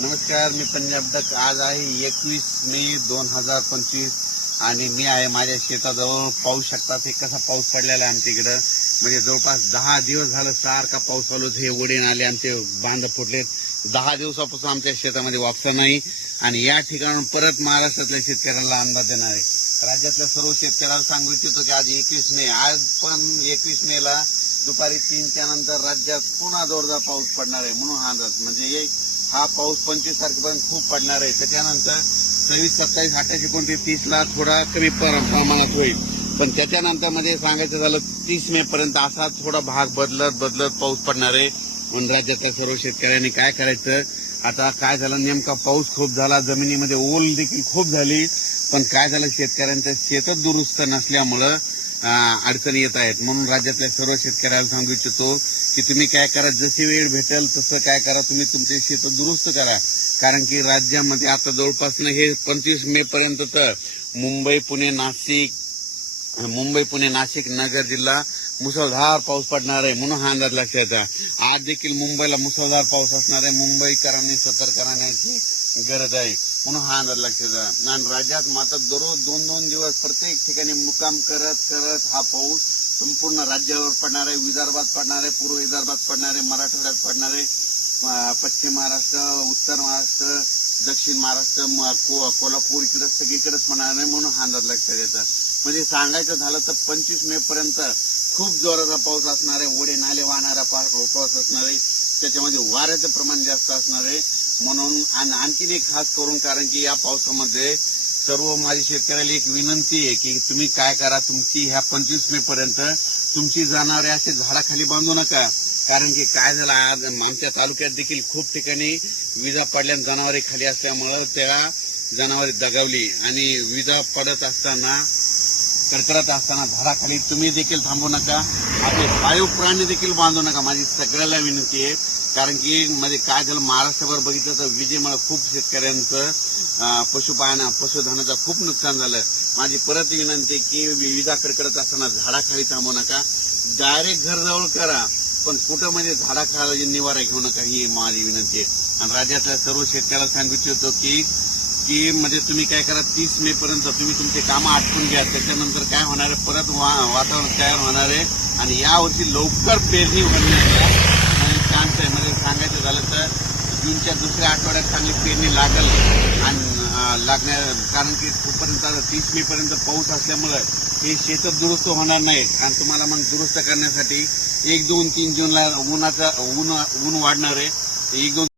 नमस्कार मी पंजाब डक आज आहे एकवीस मे दोन हजार पंचवीस आणि मी आहे माझ्या शेताजवळ. पाऊस शकतात हे कसा पाऊस पडलेला आहे आमच्या इकडं. म्हणजे जवळपास दहा दिवस झालं सारखा पाऊस चालू हे वडीन आले आमचे बांध फुटले. दहा दिवसापासून आमच्या शेतामध्ये वापसा नाही. आणि या ठिकाणाहून परत महाराष्ट्रातल्या शेतकऱ्यांना अंदाज देणार आहे. राज्यातल्या सर्व शेतकऱ्याला सांगू इच्छितो की आज एकवीस मे. आज पण एकवीस मे ला दुपारी तीनच्या नंतर राज्यात पुन्हा जोरदार पाऊस पडणार आहे. म्हणून हा अंदाज. म्हणजे एक हा पाऊस पंचवीस तारखेपर्यंत खूप पडणार आहे. त्याच्यानंतर सव्वीस सत्तावीस अठ्ठावीस एकोणतीस तीसला थोडा कमी प्रमाणात होईल. पण त्याच्यानंतरमध्ये सांगायचं झालं तीस मे पर्यंत असा थोडा भाग बदलत बदलत पाऊस पडणार आहे. म्हणून राज्यातल्या सर्व शेतकऱ्यांनी काय करायचं? आता काय झालं? नेमका पाऊस खूप झाला जमिनीमध्ये ओल देखील खूप झाली. पण काय झालं? शेतकऱ्यांचं शेतच दुरुस्त नसल्यामुळं अडचणी येत आहेत. म्हणून राज्यातल्या सर्व शेतकऱ्याला सांगू इच्छितो की तुम्ही काय करा जशी वेळ भेटेल तसं काय करा. तुम्ही तुमचे शेत दुरुस्त करा. कारण की राज्यामध्ये आता जवळपास हे पंचवीस मे पर्यंत तर मुंबई पुणे नाशिक मुंबई पुणे नाशिक नगर जिल्हा मुसळधार पाऊस पडणार आहे म्हणून हा अंदाज लक्षात आज देखील मुंबईला मुसळधार पाऊस असणार आहे. मुंबईकरांनी सतर्क राहण्याची गरज आहे. म्हणून हा अंदाज लक्षात आणि राज्यात मात्र दररोज दोन दोन दिवस प्रत्येक ठिकाणी मुक्काम करत करत हा पाऊस संपूर्ण राज्यावर पडणार आहे. विदर्भात पडणार आहे पूर्व विदर्भात पडणार आहे मराठवाड्यात पडणार आहे. पश्चिम महाराष्ट्र उत्तर महाराष्ट्र दक्षिण महाराष्ट्र को- कोल्हापूर इकडे सगळीकडेच पडणार आहे. म्हणून हा अंदाज लक्षात येतं. म्हणजे सांगायचं झालं तर पंचवीस मे पर्यंत खूप जोराचा पाऊस असणार आहे. ओढे नाले वाहणारा पाऊस असणार आहे. त्याच्यामध्ये वाऱ्याचं प्रमाण जास्त असणार आहे. म्हणून आणि आणखीन एक खास करून कारण की या पावसामध्ये सर्व माझ्या शेतकऱ्याला एक विनंती आहे की तुम्ही काय करा तुमची ह्या पंचवीस मे पर्यंत तुमची जनावरे असे झाडाखाली बांधू नका. कारण की काय झालं आज आमच्या तालुक्यात देखील खूप ठिकाणी विजा पडल्यानं जनावरे खाली असल्यामुळं त्या जनावरे दगावली. आणि विजा पडत असताना कडकडत असताना झाडाखाली तुम्ही देखील थांबू नका. आपले पाळीव प्राणी देखील बांधू नका. माझी सगळ्याला विनंती आहे. कारण की मध्ये काय झालं महाराष्ट्रभर बघितलं तर विजेमुळे खूप शेतकऱ्यांचं पशुपालन पशुधनाचं खूप नुकसान झालं. माझी परत विनंती की विजा कडकडत असताना झाडाखाली थांबू नका. डायरेक्ट घरजवळ करा पण कुठं म्हणजे झाडाखाली निवारा घेऊ नका ही माझी विनंती आहे. आणि राज्यातल्या सर्व शेतकऱ्याला सांगू इच्छितो की की म्हणजे तुम्ही काय करा तीस मे पर्यंत तुम्ही तुमचे कामं आटपून घ्या. त्याच्यानंतर काय होणार आहे? परत वा- वातावरण तयार होणार आहे. आणि यावर्षी लवकर पेरणी होण्याचा म्हणजे चान्स आहे म्हणजे सांगायचं झालं तर जूनच्या दुसऱ्या आठवड्यात चांगली पेरणी लागल. आणि लागण्या कारण की तोपर्यंत तीस मे पर्यंत पाऊस असल्यामुळं हे शेत दुरुस्त होणार नाही. आणि तुम्हाला मग दुरुस्त करण्यासाठी एक दोन तीन जूनला उन्हाचा ऊन ऊन वाढणार आहे. एक दोन